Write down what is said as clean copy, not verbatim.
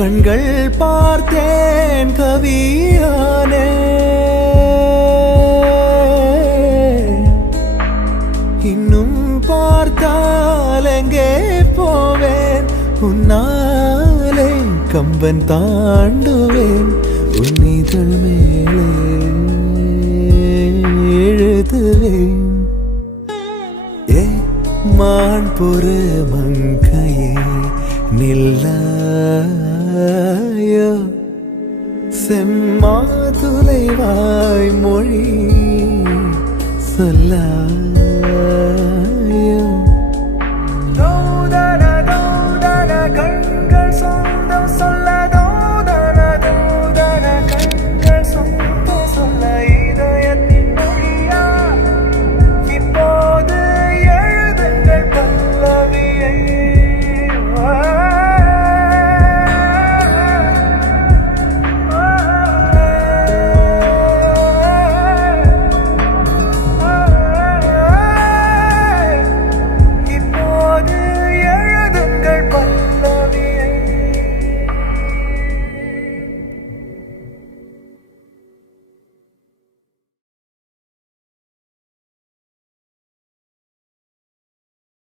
கண்கள் பார்த்தேன் கவியானே இன்னும் பார்த்தால் எங்கே போவேன் உன்னாலே கம்பன் தாண்டுவேன் உன்னிதழ் மேலே எழுதுவேன் ஏ மான் பொறு மங்கையே நில்லாயோ செம்மாதுளை வாய் மொழி சொல்லாய்